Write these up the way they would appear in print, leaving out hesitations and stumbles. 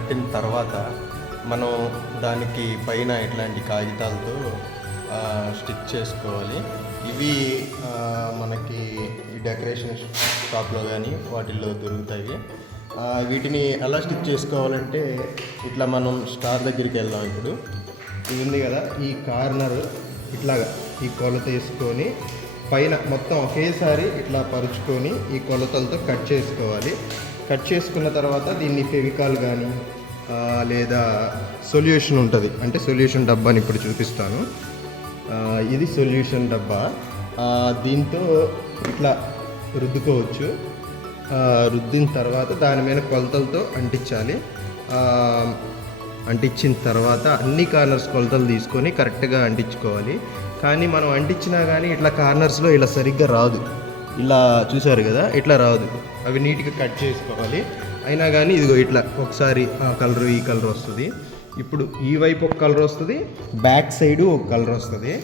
కట్టిన తర్వాత మనం దానికి పైన ఇట్లాంటి కాగితాలతో స్టిక్ చేసుకోవాలి. ఇవి మనకి ఈ డెకరేషన్ షాప్లో కానీ వాటిల్లో దొరుకుతాయి. వీటిని ఎలా స్టిచ్ చేసుకోవాలంటే ఇట్లా మనం స్టార్ దగ్గరికి వెళ్దాం. ఇప్పుడు ఇది ఉంది కదా, ఈ కార్నర్ ఇట్లాగా ఈ కొలత వేసుకొని పైన మొత్తం ఒకేసారి ఇట్లా పరుచుకొని ఈ కొలతలతో కట్ చేసుకోవాలి. కట్ చేసుకున్న తర్వాత దీన్ని ఫెవికాల్ కానీ లేదా సొల్యూషన్ ఉంటుంది, అంటే సొల్యూషన్ డబ్బాని ఇప్పుడు చూపిస్తాను. ఇది సొల్యూషన్ డబ్బా. దీంతో ఇట్లా రుద్దుకోవచ్చు. రుద్దిన తర్వాత దాని మీద కొలతలతో అంటించాలి. అంటించిన తర్వాత అన్ని కార్నర్స్ కొలతలు తీసుకొని కరెక్ట్గా అంటించుకోవాలి. కానీ మనం అంటించినా కానీ ఇట్లా కార్నర్స్లో ఇలా సరిగ్గా రాదు. ఇలా చూసారు కదా, ఇట్లా రాదు. అవి నీట్గా కట్ చేసుకోవాలి. అయినా కానీ ఇదిగో ఇట్లా ఒకసారి ఆ కలరు ఈ కలర్ వస్తుంది. ఇప్పుడు ఈ వైపు ఒక కలర్ వస్తుంది, బ్యాక్ సైడు ఒక కలర్ వస్తుంది.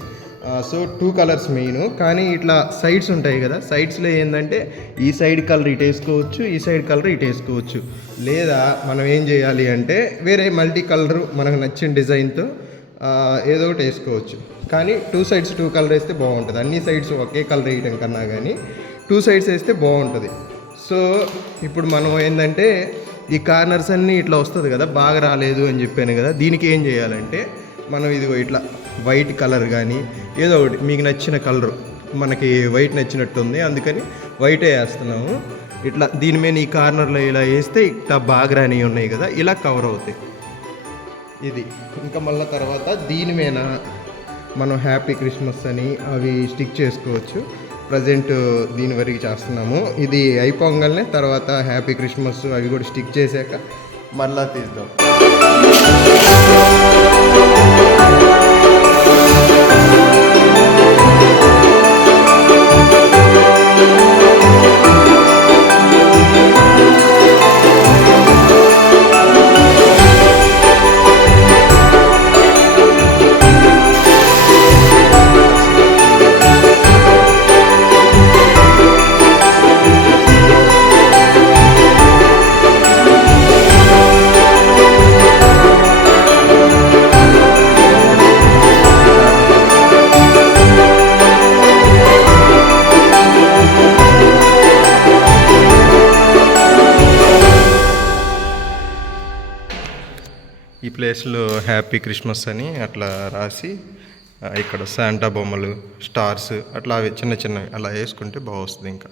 So 2 colours main. కానీ ఇట్లా సైడ్స్ ఉంటాయి కదా, సైడ్స్లో ఏంటంటే ఈ సైడ్ కలర్ ఇటు వేసుకోవచ్చు, ఈ సైడ్ కలర్ ఇటు వేసుకోవచ్చు. లేదా మనం ఏం చేయాలి అంటే వేరే మల్టీ కలర్ మనకు నచ్చిన డిజైన్తో ఏదో ఒకటి వేసుకోవచ్చు. కానీ 2 సైడ్స్ 2 కలర్ వేస్తే బాగుంటుంది. అన్ని సైడ్స్ ఒకే కలర్ వేయడం కన్నా కానీ 2 సైడ్స్ వేస్తే బాగుంటుంది. సో ఇప్పుడు మనం ఏంటంటే ఈ కార్నర్స్ అన్నీ ఇట్లా వస్తుంది కదా, బాగా రాలేదు అని చెప్పాను కదా, దీనికి ఏం చేయాలంటే మనం ఇదిగో ఇట్లా వైట్ కలర్ కానీ ఏదో ఒకటి మీకు నచ్చిన కలరు, మనకి వైట్ నచ్చినట్టు ఉంది అందుకని వైటే వేస్తున్నాము. ఇట్లా దీని మీద ఈ కార్నర్లో ఇలా వేస్తే ఇట్లా బాగా రాని ఉన్నాయి కదా, ఇలా కవర్ అవుతాయి. ఇది ఇంకా మళ్ళీ తర్వాత దీని మీద మనం హ్యాపీ క్రిస్మస్ అని అవి స్టిక్ చేసుకోవచ్చు. ప్రజెంట్ దీని వరకు చేస్తున్నాము. ఇది అయిపోగానే తర్వాత హ్యాపీ క్రిస్మస్ అవి కూడా స్టిక్ చేశాక మళ్ళా తీద్దాం. ఈ ప్లేస్లో హ్యాపీ క్రిస్మస్ అని అట్లా రాసి ఇక్కడ శాంటా బొమ్మలు, స్టార్స్ అట్లా అవి చిన్న చిన్నవి అలా వేసుకుంటే బాగా వస్తుంది. ఇంకా